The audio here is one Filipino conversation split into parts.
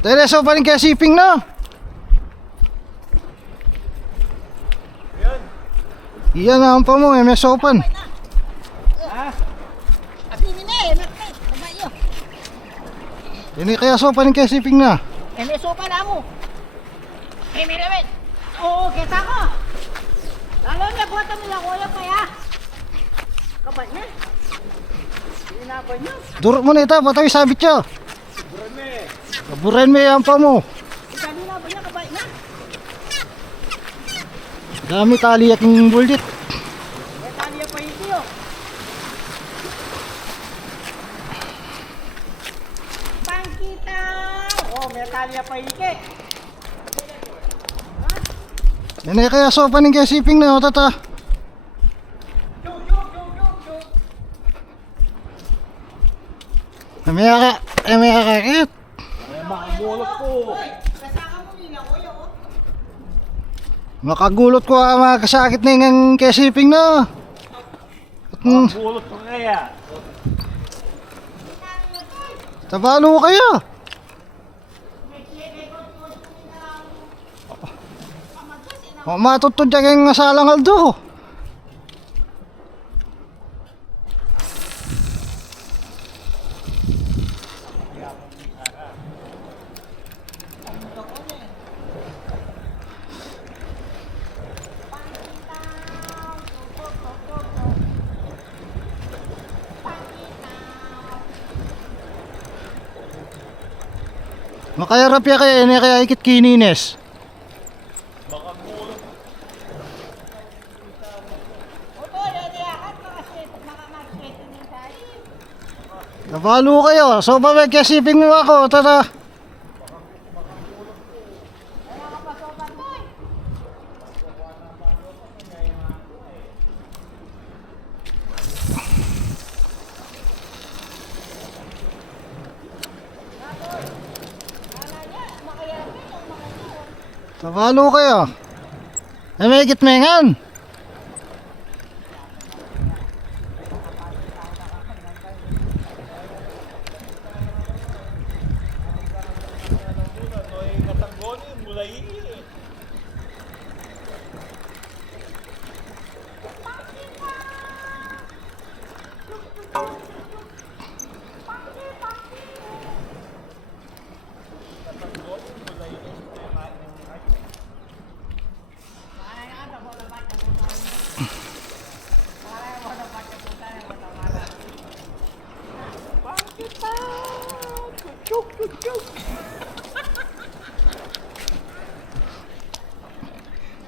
Tereso pa rin kaya shipping na. Iyan ang pa mo, MS Open. Asini na eh, nakit. Kumayo. Ini kaya so pa rin kaya shipping na. MSO pa na mo. Eh, Mirabet. Oo, kita ko. Lalo na, buhatan nila kuya pa ya. Kapat na. Inapan niyo. Durot mo na ito, patawi sabit siya. Buren me ang pa mo. Niya, kapat na. Dami tali aking buldit. May taliya pa ito yun. Pangkita. Oh, may taliya pa ito. Ini kaya so pa rin kaya shipping na, o tata. May ka, eh may kakakit. Kuya. oh. Makagulot ko ang mga kasakit na yung kaya shipping na. At, mm, Bulot ko kaya. tabalo kayo. O matutod dyan yung asalang aldo. Makayarap ya kaya, ini kaya ikit kinines. Nabalo kayo. So ba may kaya shipping mo ako? Tata. Nabalo kayo. Ay may ikit mengan. Katanggoni,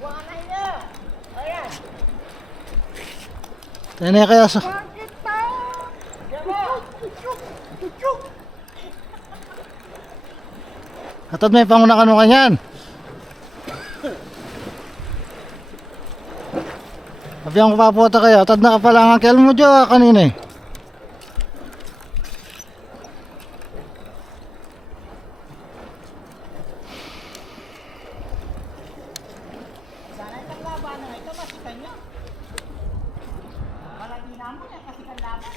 na ina. Ayan. Ini kaya so. Atad may panguna kanu kanyan. Sabi ang paputa kayo, atad na kapalangan kel mo dyan kanina eh. Sana itong laban na ito, masikan nyo. Malagi naman yan, kasikan laban.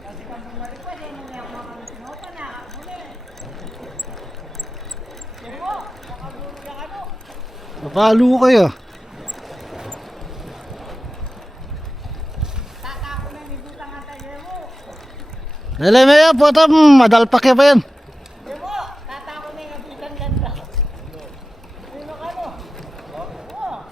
Kasikan bumalik pa, di mo niya mga sinupa na. Muli. Yan mo, makagulo yung ano. Napalo kayo. Lele may puta, madalpak ya pa. Yan mo, tatako na yung bisan ganda. Sino ka mo? Oo.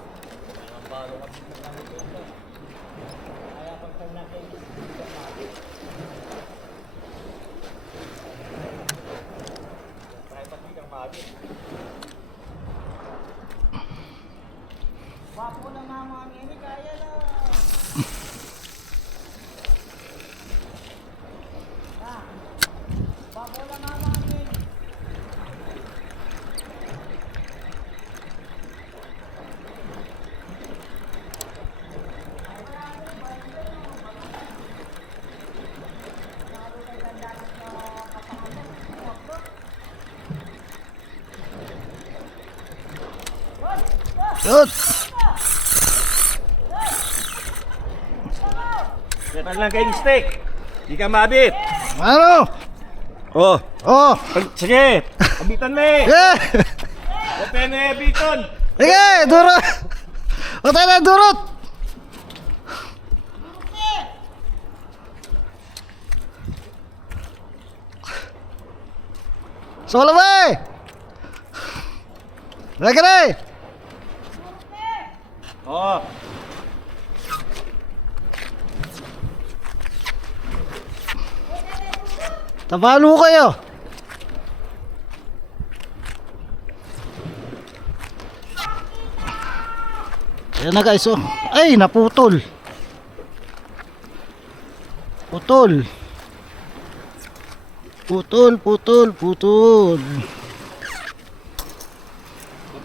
Wapo na mama ang ini kaya na. Ah, wapo na mama ang ini. Yun. Dapat lang kayo ng steak. Di ka mabit. Ano? Oh. Oh! Pag- Sige. Kabitan mo eh. Yeah! Open na eh, biton. Sige! Durot! O tayo na, durot! Solo ba eh? Lagi na eh! Oh. Tabalo kayo! Ayan na guys oh. Ay, naputol. Putol. Putol, putol, putol.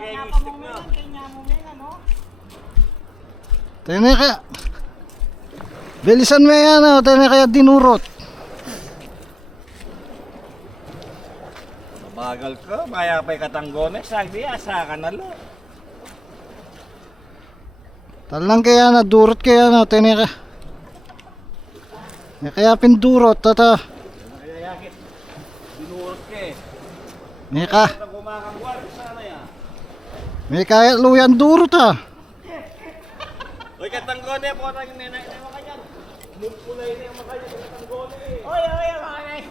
ngayon, kanya mo ngayon, ano? Tayo na kaya. Bilisan mo yan oh. Tayo na kaya dinurot. Mabagal ka, kaya pa yung katanggone, sagdiya, sakan na lo. Talang kaya na, durot kaya na, tinika. Eh, kaya pindurot, tata. Kaya yakit. Dinurot ka eh. Yan. may kaya luyan durot ah. Uy, katanggone, po tayong nenay na mga yan. Mumulay na yung yan, katanggone. Oy, oy, mga guys.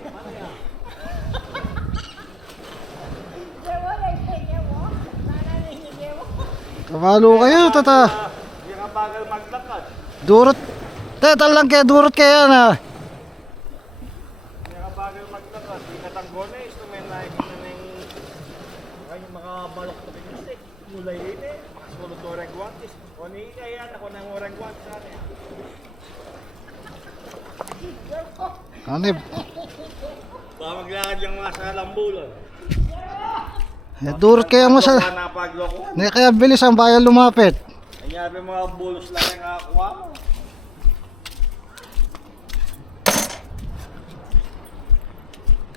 Dewa, like, kanya mo. Sana nahinigyan mo. Kabalo kayo, tata. Hindi ka bagal maglakad. Durot. Te, talang kaya durot kaya na. Hindi ka bagal maglakad. Hindi katanggone, ito may nakikita na yung kanyang mga balok na pinasik. Mulay rin eh. Makasulot to orang guantes. O ni kaya ako ng orang guantes sana yan. Ano eh, Baka maglakad yung mga sa lambulan. Eh, durot kaya mo sa... Baka napagloko. Hindi kaya bilis ang bayan lumapit. Nangyari mga bulos lang yung nakakuha mo.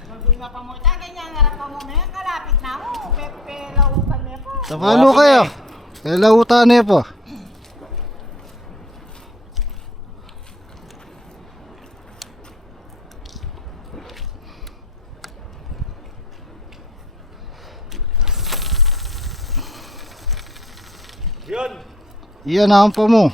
Nandun na pa mo. Ita, ganyan nga pa mo na yan. Kalapit na mo. Pepe, laupan mo po. Tabalo kayo. Kaya lautan niya po. Na ang pa mo.